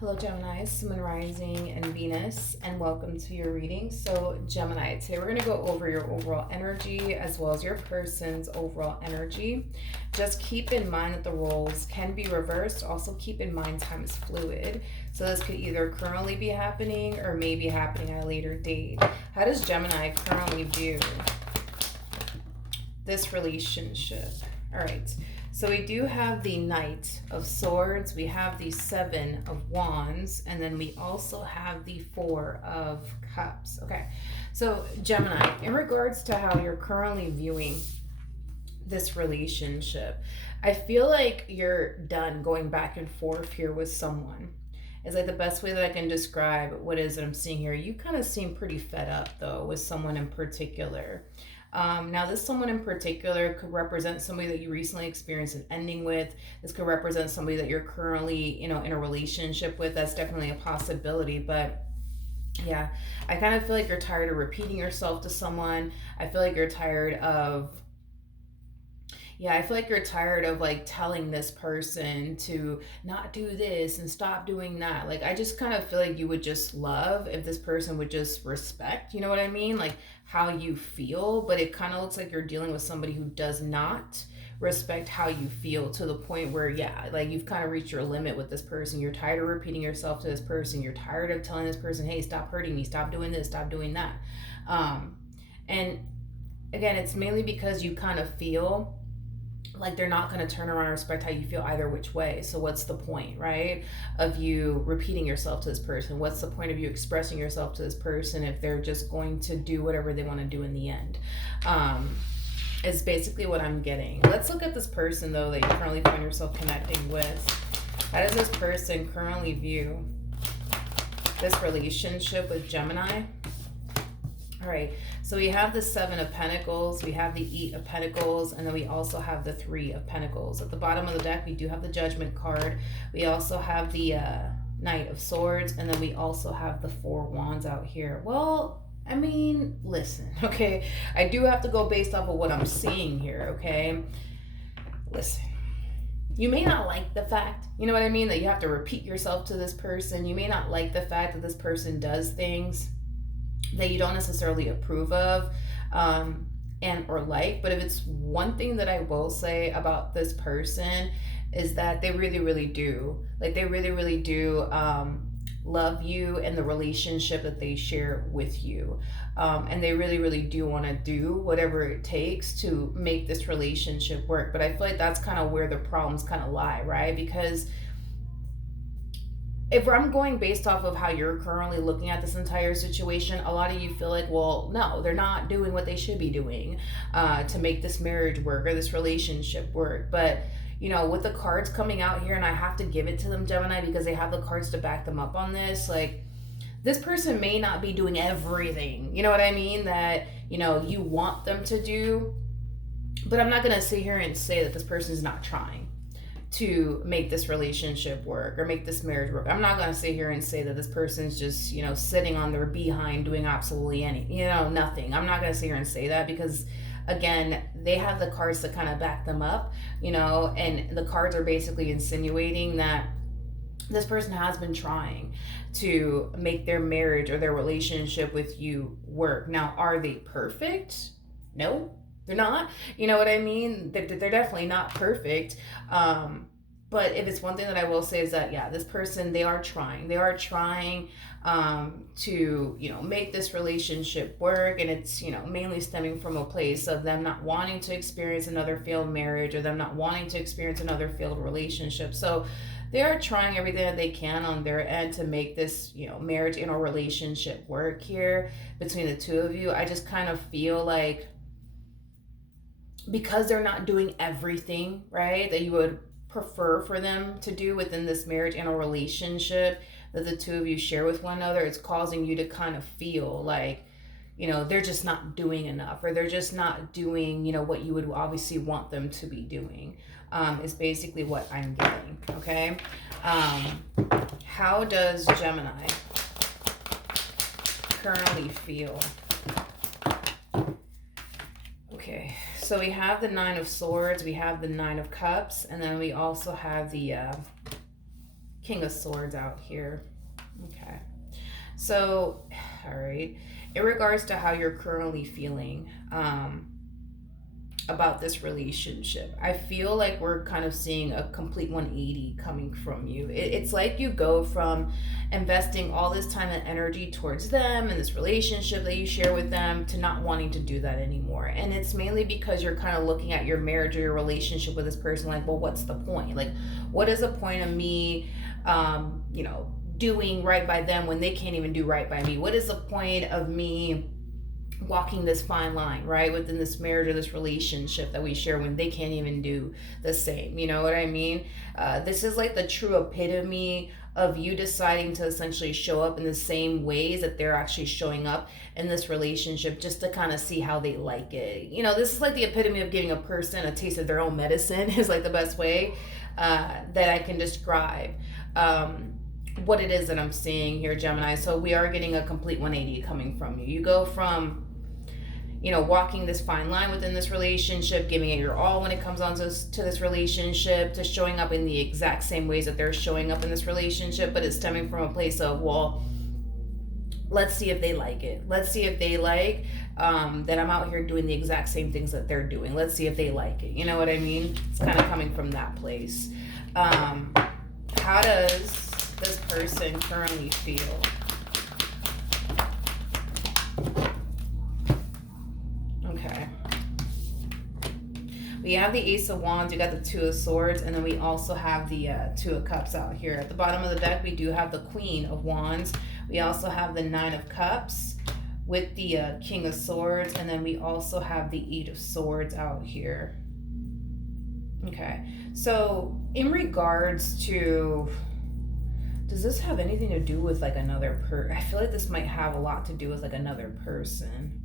Hello, Gemini, Sun Rising, and Venus, and welcome to your reading. So, Gemini, today we're going to go over your overall energy as well as your person's overall energy. Just keep in mind that the roles can be reversed. Also, keep in mind time is fluid. So, this could either currently be happening or maybe happening at a later date. How does Gemini currently view this relationship? All right. So we do have the Knight of Swords, we have the Seven of Wands, and then we also have the Four of Cups. Okay, so Gemini, in regards to how you're currently viewing this relationship, I feel like you're done going back and forth here with someone. It's like the best way that I can describe what it is that I'm seeing here. You kind of seem pretty fed up though with someone in particular. Now, this someone in particular could represent somebody that you recently experienced an ending with. This could represent somebody that you're currently, in a relationship with. That's definitely a possibility. But yeah, I kind of feel like you're tired of repeating yourself to someone. I feel like you're tired of like telling this person to not do this and stop doing that. Like, I just kind of feel like you would just love if this person would just respect, you know what I mean? Like how you feel, but it kind of looks like you're dealing with somebody who does not respect how you feel, to the point where, yeah, like you've kind of reached your limit with this person. You're tired of repeating yourself to this person. You're tired of telling this person, hey, stop hurting me, stop doing this, stop doing that. And again, it's mainly because you kind of feel like they're not going to turn around and respect how you feel either which way. So what's the point, right, of you repeating yourself to this person? What's the point of you expressing yourself to this person if they're just going to do whatever they want to do in the end? Is basically what I'm getting. Let's look at this person though that you currently find yourself connecting with. How does this person currently view this relationship with Gemini? All right, so we have the Seven of Pentacles, we have the Eight of Pentacles, and then we also have the Three of Pentacles. At the bottom of the deck, we do have the Judgment card. We also have the Knight of Swords, and then we also have the Four Wands out here. Well, I mean, listen, okay? I do have to go based off of what I'm seeing here, okay? Listen. You may not like the fact, you know what I mean, that you have to repeat yourself to this person. You may not like the fact that this person does things that you don't necessarily approve of and or like. But if it's one thing that I will say about this person, is that they really do, like, they really do love you and the relationship that they share with you, and they really do want to do whatever it takes to make this relationship work. But I feel like that's kind of where the problems kind of lie, right? Because if I'm going based off of how you're currently looking at this entire situation, a lot of you feel like, well, no, they're not doing what they should be doing to make this marriage work or this relationship work. But, with the cards coming out here, and I have to give it to them, Gemini, because they have the cards to back them up on this, like, this person may not be doing everything, you know what I mean, that, you want them to do. But I'm not going to sit here and say that this person's not trying to make this relationship work or make this marriage work. I'm not going to sit here and say that this person's just, sitting on their behind doing absolutely nothing. I'm not going to sit here and say that, because again, they have the cards to kind of back them up, and the cards are basically insinuating that this person has been trying to make their marriage or their relationship with you work. Now, are they perfect? No, they're not. You know what I mean? They're definitely not perfect. But if it's one thing that I will say is that, yeah, this person, they are trying. They are trying to, make this relationship work. And it's, mainly stemming from a place of them not wanting to experience another failed marriage, or them not wanting to experience another failed relationship. So they are trying everything that they can on their end to make this, marriage and or relationship work here between the two of you. I just kind of feel like, because they're not doing everything, right, that you would prefer for them to do within this marriage and a relationship that the two of you share with one another, it's causing you to kind of feel like, they're just not doing enough, or they're just not doing, what you would obviously want them to be doing, is basically what I'm getting, okay? How does Gemini currently feel? Okay, so we have the Nine of Swords, we have the Nine of Cups, and then we also have the King of Swords out here. Okay. So, all right. In regards to how you're currently feeling, about this relationship, I feel like we're kind of seeing a complete 180 coming from you. It's like you go from investing all this time and energy towards them and this relationship that you share with them to not wanting to do that anymore. And it's mainly because you're kind of looking at your marriage or your relationship with this person like, well, what's the point? Like, what is the point of me, doing right by them when they can't even do right by me? What is the point of me walking this fine line, right, within this marriage or this relationship that we share when they can't even do the same? You know what I mean? This is like the true epitome of you deciding to essentially show up in the same ways that they're actually showing up in this relationship, just to kind of see how they like it. This is like the epitome of giving a person a taste of their own medicine is like the best way that I can describe what it is that I'm seeing here, Gemini. So we are getting a complete 180 coming from you. You go from walking this fine line within this relationship, giving it your all when it comes on to this relationship, to showing up in the exact same ways that they're showing up in this relationship, but it's stemming from a place of, well, let's see if they like it. Let's see if they like that I'm out here doing the exact same things that they're doing. Let's see if they like it. You know what I mean? It's kind of coming from that place. How does this person currently feel? Okay. We have the Ace of Wands, we got the Two of Swords, and then we also have the Two of Cups out here. At the bottom of the deck, we do have the Queen of Wands. We also have the Nine of Cups with the King of Swords, and then we also have the Eight of Swords out here. Okay, so in regards to, does this have anything to do with like another I feel like this might have a lot to do with like another person.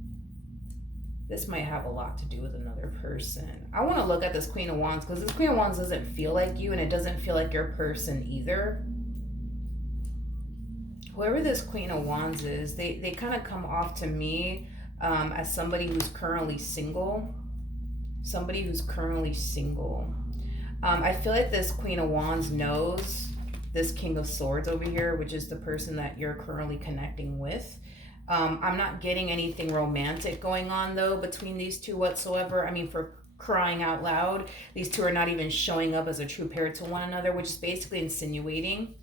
This might have a lot to do with another person. I want to look at this Queen of Wands because this Queen of Wands doesn't feel like you, and it doesn't feel like your person either. Whoever this Queen of Wands is, they kind of come off to me as somebody who's currently single. Somebody who's currently single. I feel like this Queen of Wands knows this King of Swords over here, which is the person that you're currently connecting with. I'm not getting anything romantic going on though between these two whatsoever. I mean, for crying out loud, these two are not even showing up as a true pair to one another, which is basically insinuating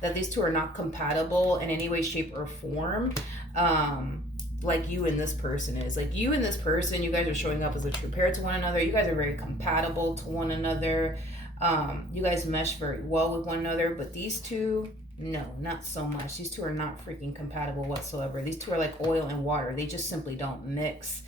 that these two are not compatible in any way, shape, or form. Like you and this person is. Like you and this person, you guys are showing up as a true pair to one another. You guys are very compatible to one another. You guys mesh very well with one another, but these two, no, not so much. These two are not freaking compatible whatsoever. These two are like oil and water. They just simply don't mix.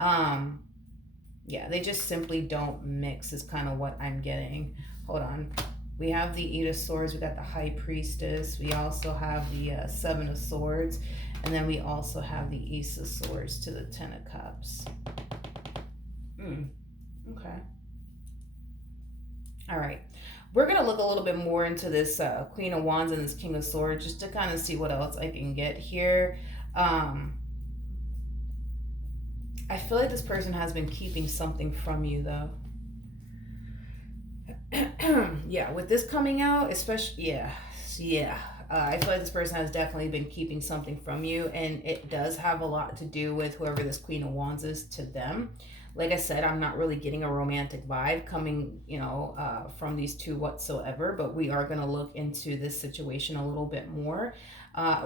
Yeah, they just simply don't mix is kind of what I'm getting. Hold on. We have the Eight of Swords. We got the High Priestess. We also have the Seven of Swords. And then we also have the Ace of Swords to the Ten of Cups. Okay. All right. We're going to look a little bit more into this Queen of Wands and this King of Swords just to kind of see what else I can get here. I feel like this person has been keeping something from you, though. Yeah, with this coming out, especially, yeah. I feel like this person has definitely been keeping something from you, and it does have a lot to do with whoever this Queen of Wands is to them. Like I said, I'm not really getting a romantic vibe coming, from these two whatsoever, but we are going to look into this situation a little bit more.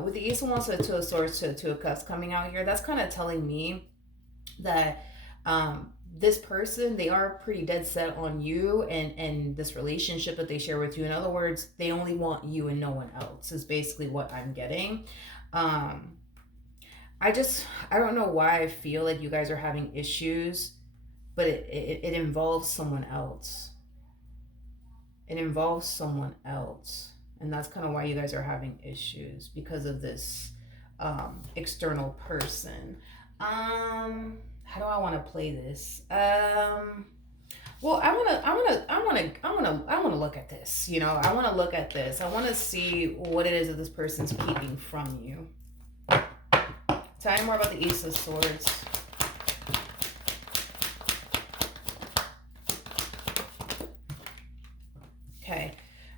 With the Ace of Wands to the Two of Swords to the Two of Cups coming out here, that's kind of telling me that this person, they are pretty dead set on you and this relationship that they share with you. In other words, they only want you and no one else is basically what I'm getting. I don't know why I feel like you guys are having issues, but it involves someone else. It involves someone else. And that's kind of why you guys are having issues, because of this external person. How do I want to play this? Well, I want to look at this. I want to look at this. I want to see what it is that this person's keeping from you. Tell me more about the Ace of Swords. Okay.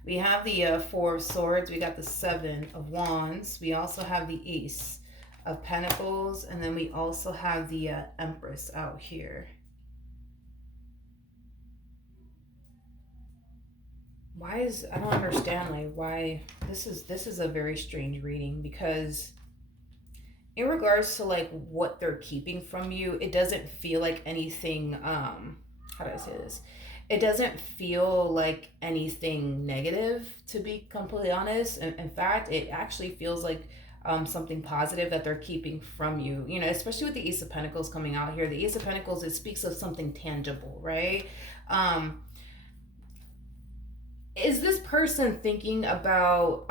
We have the Four of Swords. We got the Seven of Wands. We also have the Ace of Pentacles. And then we also have the Empress out here. I don't understand like why this is a very strange reading, because in regards to like what they're keeping from you, it doesn't feel like anything how do I say this? It doesn't feel like anything negative, to be completely honest. In fact, it actually feels like something positive that they're keeping from you. You know, especially with the Ace of Pentacles coming out here. The Ace of Pentacles, it speaks of something tangible, right? Um, is this person thinking about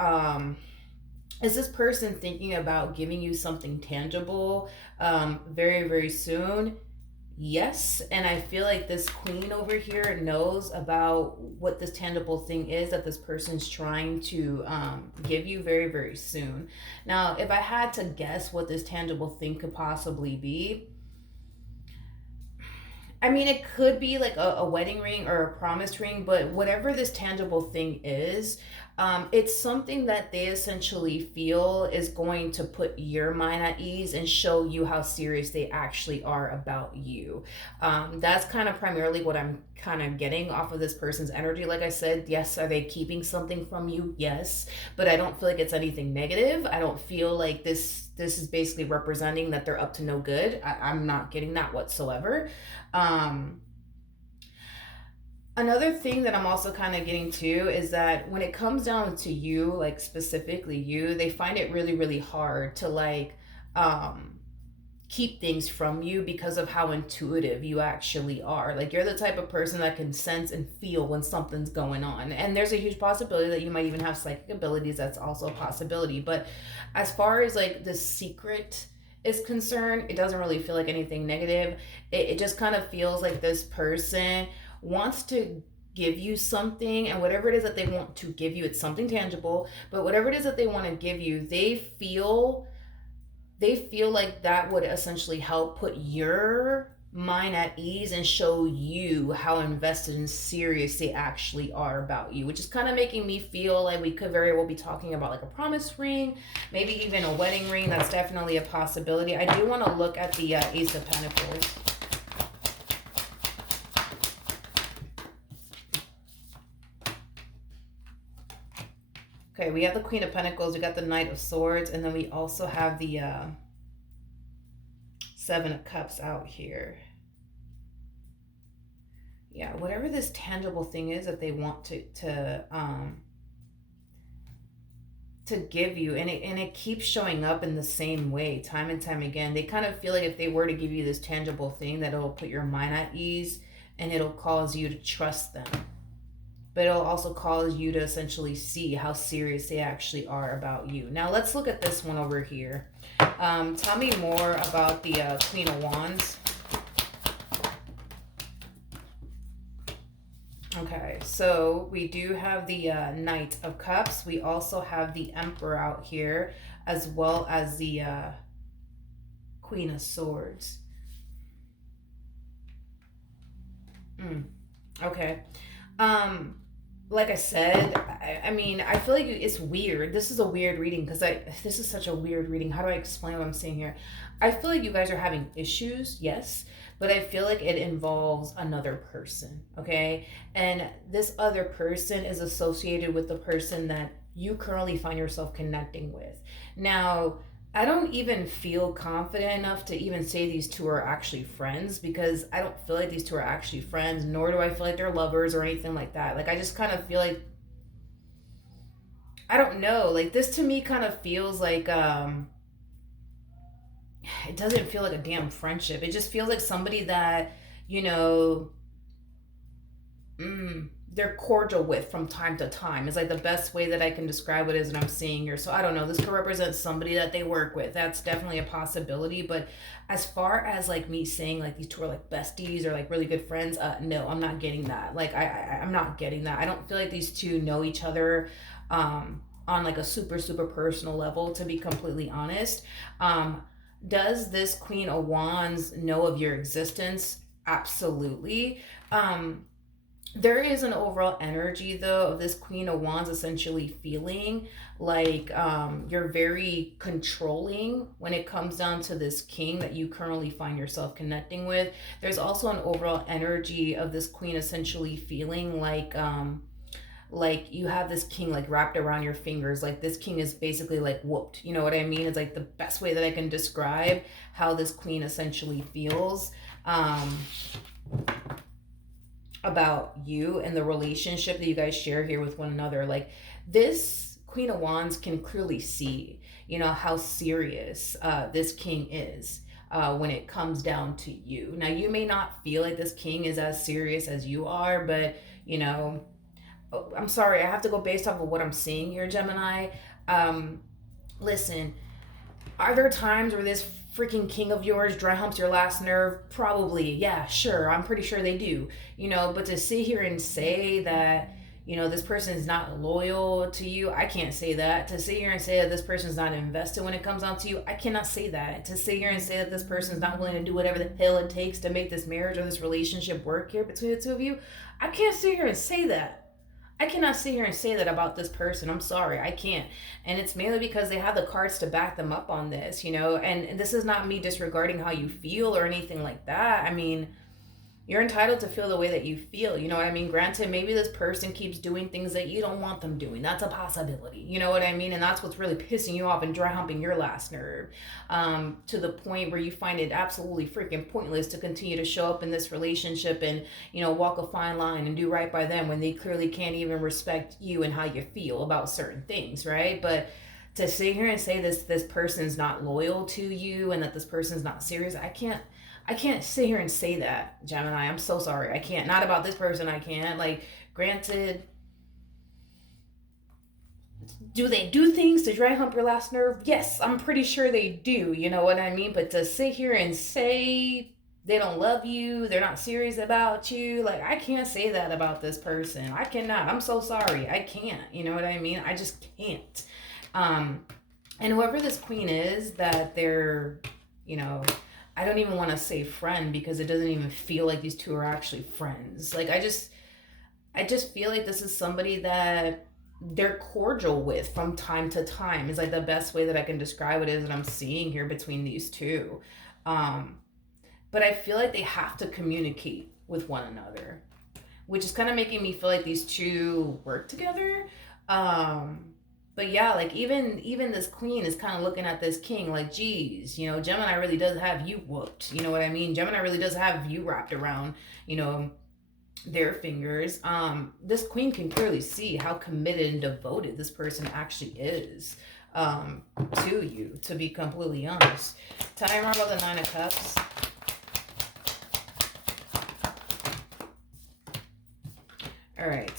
giving you something tangible very, very soon? Yes, and I feel like this queen over here knows about what this tangible thing is that this person's trying to give you very, very soon. Now, if I had to guess what this tangible thing could possibly be, I mean, it could be like a wedding ring or a promise ring, but whatever this tangible thing is, it's something that they essentially feel is going to put your mind at ease and show you how serious they actually are about you. That's kind of primarily what I'm kind of getting off of this person's energy. Like I said, yes, are they keeping something from you? Yes, but I don't feel like it's anything negative. I don't feel like this is basically representing that they're up to no good. I'm not getting that whatsoever. Um, Another thing that I'm also kind of getting to is that when it comes down to you, like specifically you, they find it really, really hard to like um, keep things from you because of how intuitive you actually are. Like you're the type of person that can sense and feel when something's going on. And there's a huge possibility that you might even have psychic abilities. That's also a possibility. But as far as like the secret is concerned, it doesn't really feel like anything negative. It just kind of feels like this person wants to give you something, and whatever it is that they want to give you, it's something tangible, but whatever it is that they want to give you, they feel like that would essentially help put your mind at ease and show you how invested and serious they actually are about you, which is kind of making me feel like we could very well be talking about like a promise ring, maybe even a wedding ring. That's definitely a possibility. I do want to look at the Ace of Pentacles. Okay, we have the Queen of Pentacles, we got the Knight of Swords, and then we also have the Seven of Cups out here. Yeah, whatever this tangible thing is that they want to give you, and it keeps showing up in the same way time and time again. They kind of feel like if they were to give you this tangible thing, that it'll put your mind at ease and it'll cause you to trust them. But it'll also cause you to essentially see how serious they actually are about you. Now let's look at this one over here. Tell me more about the Queen of Wands. Okay, so we do have the Knight of Cups. We also have the Emperor out here, as well as the Queen of Swords. Okay. Like I said, I mean, I feel like it's weird. This is a weird reading because this is such a weird reading. How do I explain what I'm saying here? I feel like you guys are having issues, yes, but I feel like it involves another person, okay? And this other person is associated with the person that you currently find yourself connecting with. Now, I don't even feel confident enough to even say these two are actually friends, because I don't feel like these two are actually friends, nor do I feel like they're lovers or anything like that. Like, I just kind of feel like, I don't know, like this to me kind of feels like it doesn't feel like a damn friendship. It just feels like somebody that, you know, they're cordial with from time to time. It's like the best way that I can describe it is what I'm seeing here. So I don't know. This could represent somebody that they work with. That's definitely a possibility. But as far as like me saying like these two are like besties or like really good friends, no, I'm not getting that. Like I'm not getting that. I don't feel like these two know each other on like a super, super personal level, to be completely honest. Does this Queen of Wands know of your existence? Absolutely. There is an overall energy though of this Queen of Wands essentially feeling like you're very controlling when it comes down to this king that you currently find yourself connecting with. There's also an overall energy of this queen essentially feeling like you have this king like wrapped around your fingers. Like this king is basically like whooped, you know what I mean? It's like the best way that I can describe how this queen essentially feels um about you and the relationship that you guys share here with one another. Like this Queen of Wands can clearly see, you know, how serious this king is. When it comes down to you. Now, you may not feel like this king is as serious as you are, but you know, I'm sorry, I have to go based off of what I'm seeing here, Gemini. Um, Listen, are there times where this freaking king of yours dry humps your last nerve? Probably. Yeah, sure. I'm pretty sure they do. You know, but to sit here and say that, you know, this person is not loyal to you, I can't say that. To sit here and say that this person is not invested when it comes down to you, I cannot say that. To sit here and say that this person is not willing to do whatever the hell it takes to make this marriage or this relationship work here between the two of you, I can't sit here and say that. I cannot sit here and say that about this person. I'm sorry, I can't. And it's mainly because they have the cards to back them up on this, you know. And this is not me disregarding how you feel or anything like that. I mean, you're entitled to feel the way that you feel. You know what I mean? Granted, maybe this person keeps doing things that you don't want them doing. That's a possibility. You know what I mean? And that's what's really pissing you off and dry humping your last nerve, to the point where you find it absolutely freaking pointless to continue to show up in this relationship and, you know, walk a fine line and do right by them when they clearly can't even respect you and how you feel about certain things, right? But to sit here and say this person's not loyal to you and that this person's not serious, I can't sit here and say that, Gemini. I'm so sorry. I can't. Not about this person, I can't. Like, granted, do they do things to dry hump your last nerve? Yes, I'm pretty sure they do. You know what I mean? But to sit here and say they don't love you, they're not serious about you, like, I can't say that about this person. I cannot. I'm so sorry. I can't. You know what I mean? I just can't. Um, and whoever this queen is that they're, you know, I don't even want to say friend because it doesn't even feel like these two are actually friends. Like I just feel like this is somebody that they're cordial with from time to time. Is like the best way that I can describe it is that I'm seeing here between these two. Um but I feel like they have to communicate with one another, which is kind of making me feel like these two work together. Um but yeah, like even this queen is kind of looking at this king like, geez, you know, Gemini really does have you whooped. You know what I mean? Gemini really does have you wrapped around, you know, their fingers. This queen can clearly see how committed and devoted this person actually is to you, to be completely honest. Tell me more about the Nine of Cups. All right.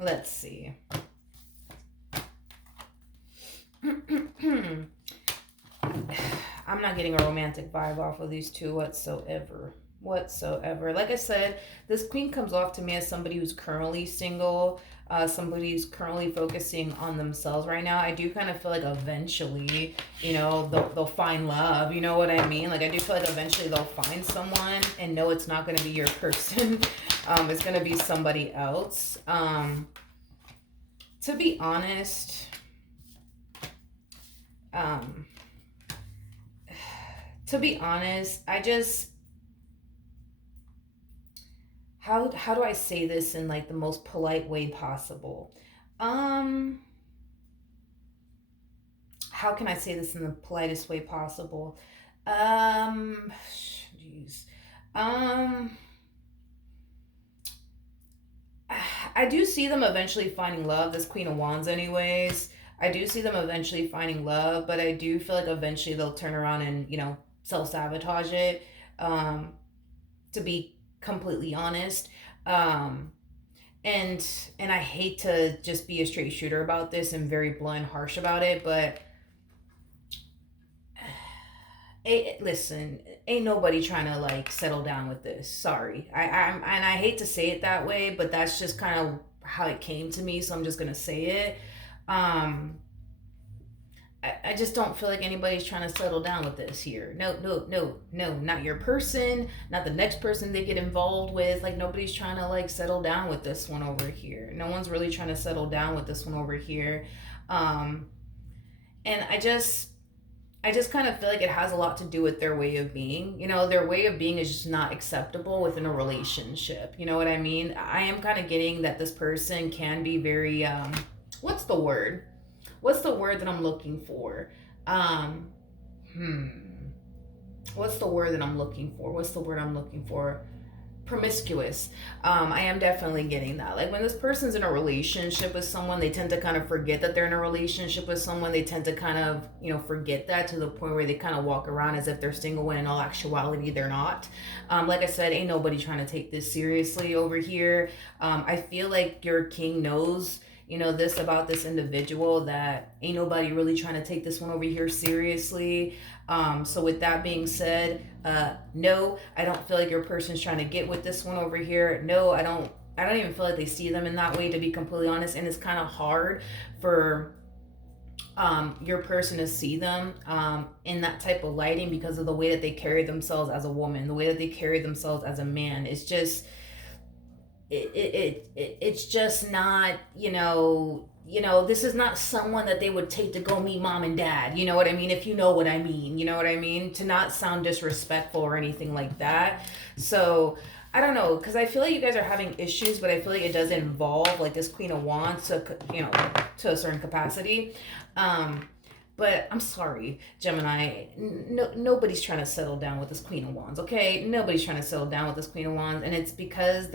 Let's see. I'm not getting a romantic vibe off of these two whatsoever. Whatsoever. Like I said, this queen comes off to me as somebody who's currently single, somebody who's currently focusing on themselves right now. I do kind of feel like eventually, you know, they'll find love. You know what I mean? Like I do feel like eventually they'll find someone and know it's not going to be your person. It's going to be somebody else. To be honest, um, I just how do I say this in like the most polite way possible? Um, how can I say this in the politest way possible? Um, Jeez. Um, I do see them eventually finding love. This Queen of Wands, anyways. I do see them eventually finding love, but I do feel like eventually they'll turn around and, you know, self sabotage it. Um, to be completely honest. Um, and I hate to just be a straight shooter about this and very blunt and harsh about it, but listen, ain't nobody trying to like settle down with this. Sorry, and I hate to say it that way, but that's just kind of how it came to me, so I'm just gonna say it. Um, I just don't feel like anybody's trying to settle down with this here. No, no, no, no, not your person, not the next person they get involved with. Like, nobody's trying to like settle down with this one over here. No one's really trying to settle down with this one over here. Um, and I just kind of feel like it has a lot to do with their way of being. You know, their way of being is just not acceptable within a relationship. You know what I mean? I am kind of getting that this person can be very, what's the word? What's the word that I'm looking for? Um, hmm. What's the word that I'm looking for? What's the word I'm looking for? Promiscuous. I am definitely getting that. Like when this person's in a relationship with someone, they tend to kind of forget that they're in a relationship with someone. They tend to kind of, you know, forget that to the point where they kind of walk around as if they're single when in all actuality they're not. Like I said, ain't nobody trying to take this seriously over here. I feel like your king knows, you know, this about this individual, that ain't nobody really trying to take this one over here seriously. So with that being said, no, I don't feel like your person's trying to get with this one over here. No, I don't even feel like they see them in that way, to be completely honest. And it's kind of hard for your person to see them in that type of lighting because of the way that they carry themselves as a woman, the way that they carry themselves as a man. It's just it's just not, this is not someone that they would take to go meet mom and dad. You know what I mean? If you know what I mean, you know what I mean? To not sound disrespectful or anything like that. So I don't know, because I feel like you guys are having issues, but I feel like it does involve like this Queen of Wands to, to a certain capacity. But I'm sorry, Gemini. No, nobody's trying to settle down with this Queen of Wands, okay? Nobody's trying to settle down with this Queen of Wands, and it's because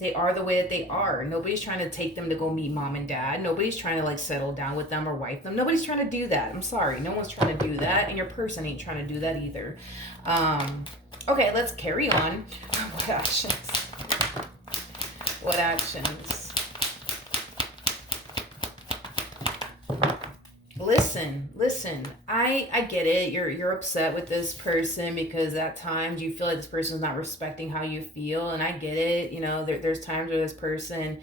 they are the way that they are. Nobody's trying to take them to go meet mom and dad. Nobody's trying to like settle down with them or wife them. Nobody's trying to do that. I'm sorry. No one's trying to do that. And your person ain't trying to do that either. Okay, let's carry on. What actions? What actions? Listen. I get it. You're upset with this person because at times you feel like this person's not respecting how you feel, and I get it. There's times where this person,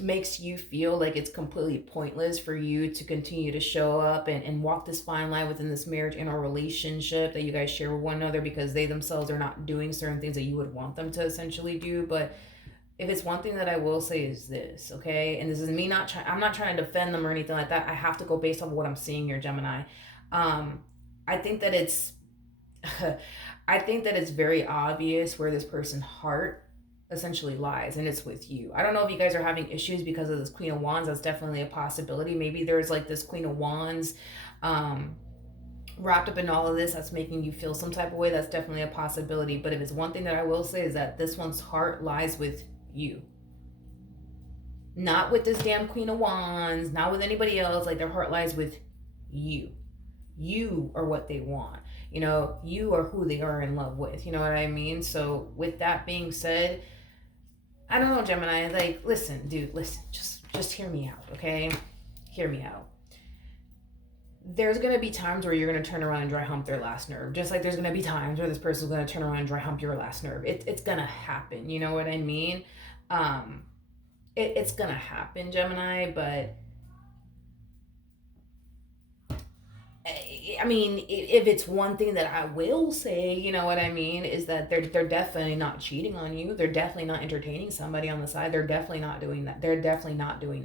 makes you feel like it's completely pointless for you to continue to show up and walk this fine line within this marriage and a relationship that you guys share with one another, because they themselves are not doing certain things that you would want them to essentially do. But if it's one thing that I will say is this, okay? And this is me I'm not trying to defend them or anything like that. I have to go based on what I'm seeing here, Gemini. I think that it's I think that it's very obvious where this person's heart essentially lies, and it's with you. I don't know if you guys are having issues because of this Queen of Wands. That's definitely a possibility. Maybe there's like this Queen of Wands wrapped up in all of this that's making you feel some type of way. That's definitely a possibility. But if it's one thing that I will say is that this one's heart lies with you, not with this damn Queen of Wands, not with anybody else. Like, their heart lies with you are what they want. You are who they are in love with. You know what I mean? So with that being said, I don't know, Gemini, like, listen, dude, listen, just hear me out, okay? Hear me out. There's going to be times where you're going to turn around and dry hump their last nerve. Just like there's going to be times where this person's going to turn around and dry hump your last nerve. It's going to happen. You know what I mean? It's going to happen, Gemini. But I mean, if it's one thing that I will say, you know what I mean, is that they're definitely not cheating on you. They're definitely not entertaining somebody on the side. They're definitely not doing that. They're definitely not doing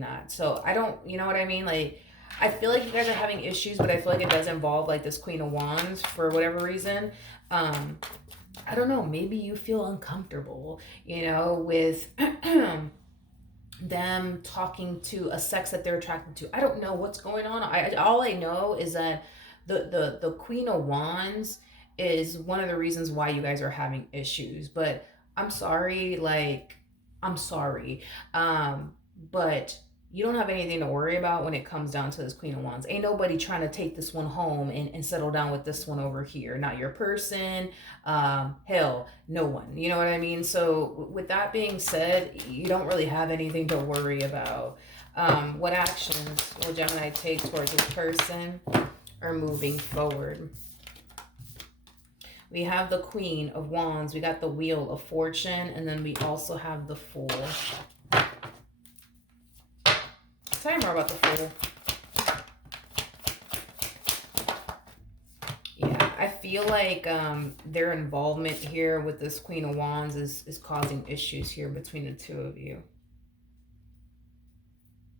that. So I don't, you know what I mean? Like, I feel like you guys are having issues, but I feel like it does involve like this Queen of Wands for whatever reason. I don't know, maybe you feel uncomfortable, with them talking to a sex that they're attracted to. I don't know what's going on. All I know is that the Queen of Wands is one of the reasons why you guys are having issues. But I'm sorry, but you don't have anything to worry about when it comes down to this Queen of Wands. Ain't nobody trying to take this one home and settle down with this one over here. Not your person. Hell, no one. You know what I mean? So with that being said, you don't really have anything to worry about. What actions will Gemini take towards this person or moving forward? We have the Queen of Wands. We got the Wheel of Fortune. And then we also have the Fool. Tell me more about the Fool. Yeah, I feel like their involvement here with this Queen of Wands is causing issues here between the two of you.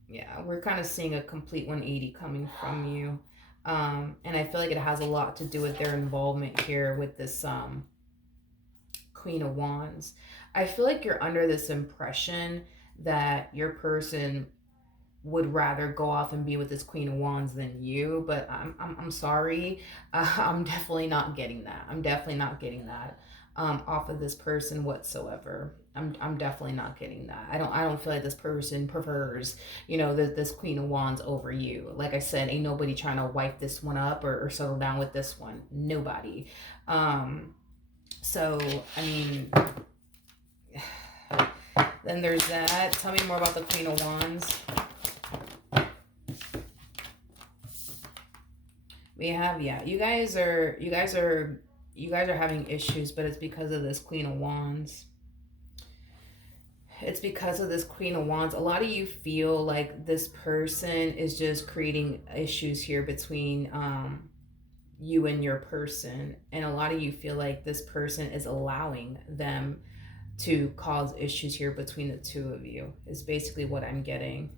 Yeah, we're kind of seeing a complete 180 coming from you. And I feel like it has a lot to do with their involvement here with this Queen of Wands. I feel like you're under this impression that your person would rather go off and be with this Queen of Wands than you, but I'm sorry. I'm definitely not getting that. I'm definitely not getting that off of this person whatsoever. I'm definitely not getting that. I don't feel like this person prefers, this Queen of Wands over you. Like I said, ain't nobody trying to wipe this one up or settle down with this one. Nobody. So I mean, then there's that. Tell me more about the Queen of Wands. We have, yeah, you guys are having issues, but it's because of this Queen of Wands. It's because of this Queen of Wands. A lot of you feel like this person is just creating issues here between you and your person, and a lot of you feel like this person is allowing them to cause issues here between the two of you. Is basically what I'm getting.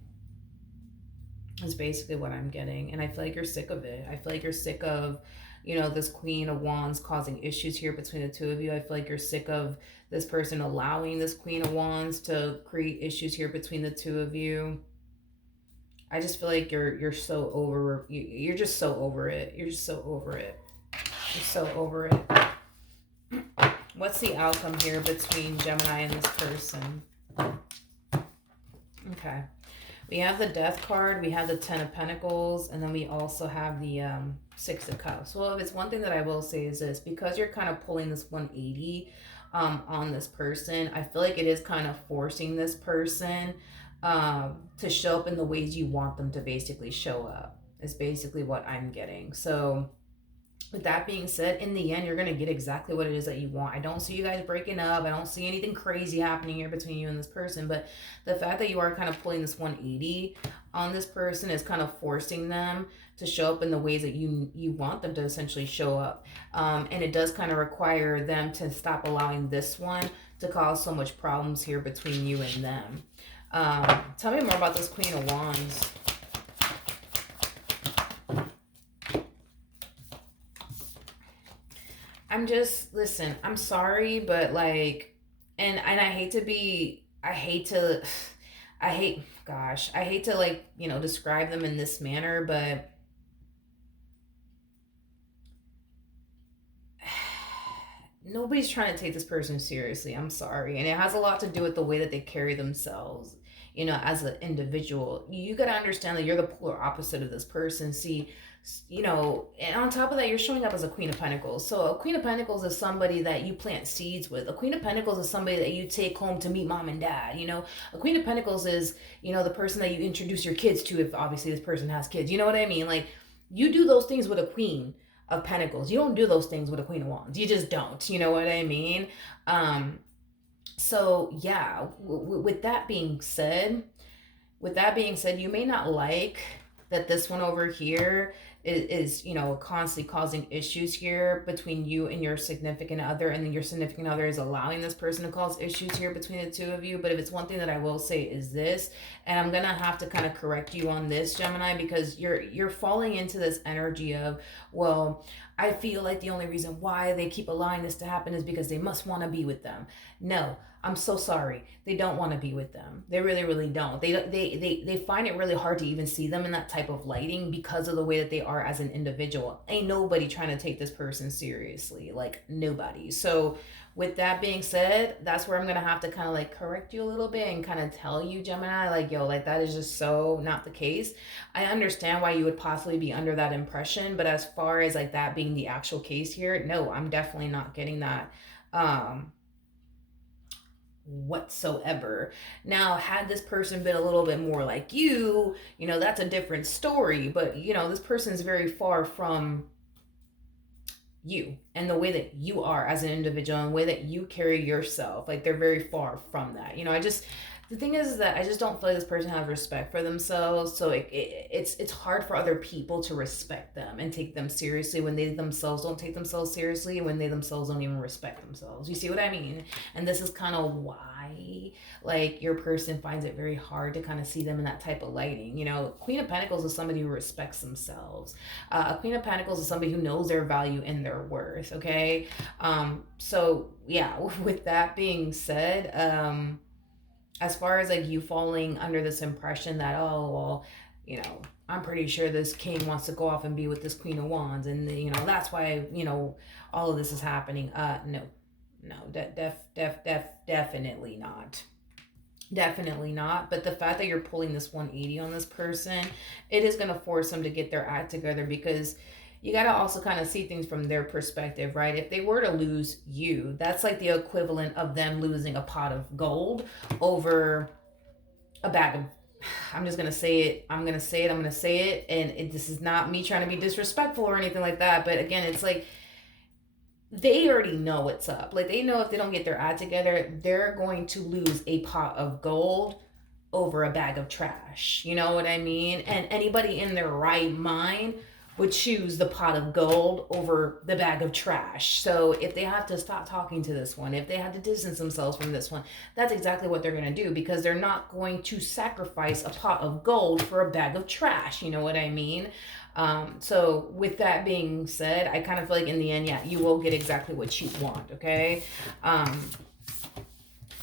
Is basically what I'm getting. And I feel like you're sick of it. I feel like you're sick of, this Queen of Wands causing issues here between the two of you. I feel like you're sick of this person allowing this Queen of Wands to create issues here between the two of you. I just feel like you're so over, you're just so over it. You're just so over it. You're so over it. What's the outcome here between Gemini and this person? Okay. We have the Death card, we have the Ten of Pentacles, and then we also have the Six of Cups. Well, if it's one thing that I will say is this, because you're kind of pulling this 180 on this person, I feel like it is kind of forcing this person to show up in the ways you want them to basically show up, is basically what I'm getting. So with that being said, in the end, you're going to get exactly what it is that you want. I don't see you guys breaking up. I don't see anything crazy happening here between you and this person. But the fact that you are kind of pulling this 180 on this person is kind of forcing them to show up in the ways that you want them to essentially show up. And it does kind of require them to stop allowing this one to cause so much problems here between you and them. Tell me more about this Queen of Wands. Listen, I'm sorry, but like, and I hate to like, describe them in this manner, but nobody's trying to take this person seriously. I'm sorry. And it has a lot to do with the way that they carry themselves, as an individual. You got to understand that you're the polar opposite of this person. See, and on top of that, you're showing up as a Queen of Pentacles. So a Queen of Pentacles is somebody that you plant seeds with. A Queen of Pentacles is somebody that you take home to meet mom and dad. A Queen of Pentacles is, the person that you introduce your kids to, if obviously this person has kids. You know what I mean? Like, you do those things with a Queen of Pentacles. You don't do those things with a Queen of Wands. You just don't. You know what I mean? So yeah, with that being said, you may not like that this one over here is constantly causing issues here between you and your significant other, and then your significant other is allowing this person to cause issues here between the two of you. But if it's one thing that I will say is this, and I'm gonna have to kind of correct you on this, Gemini, because you're falling into this energy of, well, I feel like the only reason why they keep allowing this to happen is because they must want to be with them. No, I'm so sorry. They don't want to be with them. They really, really don't. They find it really hard to even see them in that type of lighting because of the way that they are as an individual. Ain't nobody trying to take this person seriously. Like, nobody. So with that being said, that's where I'm going to have to kind of like correct you a little bit and kind of tell you, Gemini, like, yo, like, that is just so not the case. I understand why you would possibly be under that impression, but as far as like that being the actual case here, no, I'm definitely not getting that whatsoever. Now, had this person been a little bit more like you, that's a different story, but this person is very far from you and the way that you are as an individual and the way that you carry yourself. Like, they're very far from that. I just, the thing is that I just don't feel like this person has respect for themselves. So it's hard for other people to respect them and take them seriously when they themselves don't take themselves seriously, and when they themselves don't even respect themselves. You see what I mean? And this is kind of why, like, your person finds it very hard to kind of see them in that type of lighting. Queen of Pentacles is somebody who respects themselves. A Queen of Pentacles is somebody who knows their value and their worth. Okay. So yeah, with that being said, as far as like you falling under this impression that, oh well, I'm pretty sure this king wants to go off and be with this Queen of Wands, and that's why all of this is happening. No, definitely not. Definitely not. But the fact that you're pulling this 180 on this person, it is going to force them to get their act together, because you got to also kind of see things from their perspective, right? If they were to lose you, that's like the equivalent of them losing a pot of gold over a bag of, I'm just going to say it. I'm going to say it. And this is not me trying to be disrespectful or anything like that. But again, it's like, they already know what's up. Like, they know if they don't get their act together, they're going to lose a pot of gold over a bag of trash. You know what I mean? And anybody in their right mind would choose the pot of gold over the bag of trash. So if they have to stop talking to this one, if they have to distance themselves from this one, that's exactly what they're going to do, because they're not going to sacrifice a pot of gold for a bag of trash. You know what I mean? So with that being said, I kind of feel like in the end, yeah, you will get exactly what you want. Okay.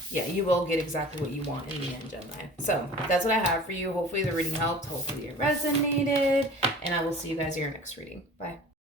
Yeah, you will get exactly what you want in the end, Gemini. So that's what I have for you. Hopefully the reading helped. Hopefully it resonated. And I will see you guys in your next reading. Bye.